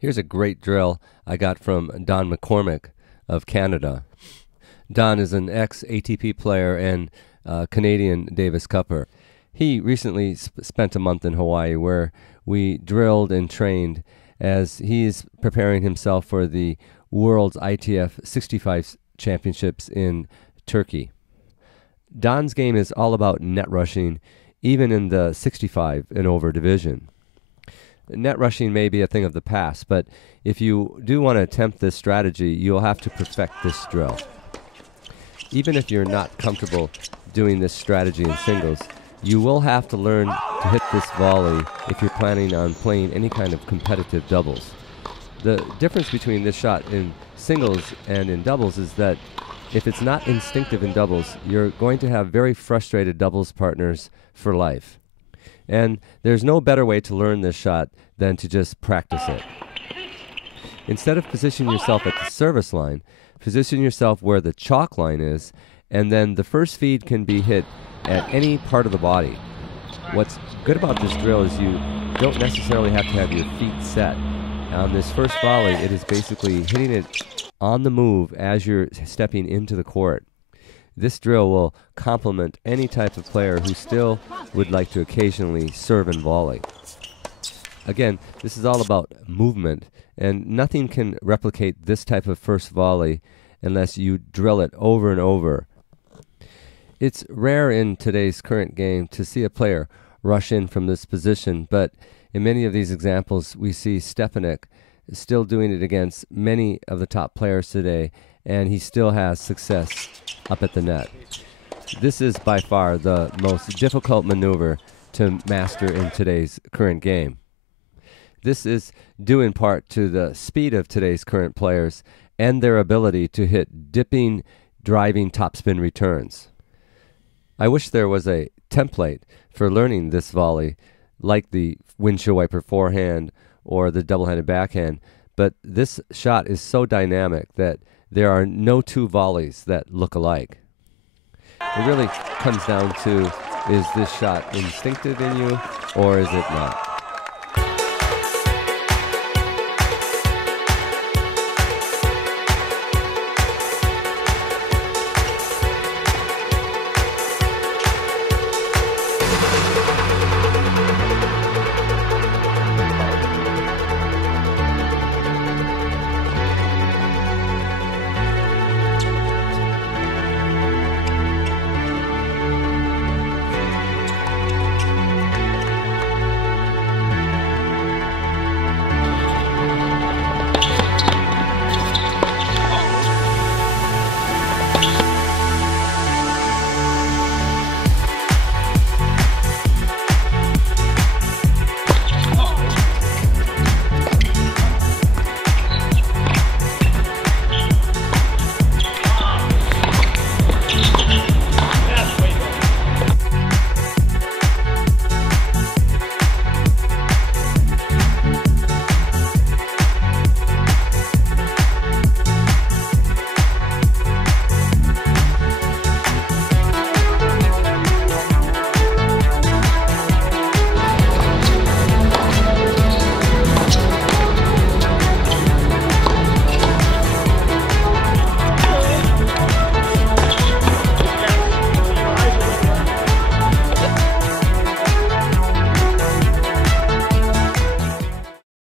Here's a great drill I got from Don McCormick of Canada. Don is an ex-ATP player and Canadian Davis Cupper. He recently spent a month in Hawaii where we drilled and trained as he's preparing himself for the World's ITF 65 Championships in Turkey. Don's game is all about net rushing, even in the 65 and over division. Net rushing may be a thing of the past, but if you do want to attempt this strategy, you'll have to perfect this drill. Even if you're not comfortable doing this strategy in singles, you will have to learn to hit this volley if you're planning on playing any kind of competitive doubles. The difference between this shot in singles and in doubles is that if it's not instinctive in doubles, you're going to have very frustrated doubles partners for life. And there's no better way to learn this shot than to just practice it. Instead of positioning yourself at the service line, position yourself where the chalk line is, and then the first feed can be hit at any part of the body. What's good about this drill is you don't necessarily have to have your feet set. On this first volley, it is basically hitting it on the move as you're stepping into the court. This drill will complement any type of player who still would like to occasionally serve and volley. Again, this is all about movement, and nothing can replicate this type of first volley unless you drill it over and over. It's rare in today's current game to see a player rush in from this position, but in many of these examples, we see Stepanek still doing it against many of the top players today, and he still has success up at the net. This is by far the most difficult maneuver to master in today's current game. This is due in part to the speed of today's current players and their ability to hit dipping, driving topspin returns. I wish there was a template for learning this volley, like the windshield wiper forehand or the double-handed backhand, but this shot is so dynamic that there are no two volleys that look alike. It really comes down to, is this shot instinctive in you or is it not?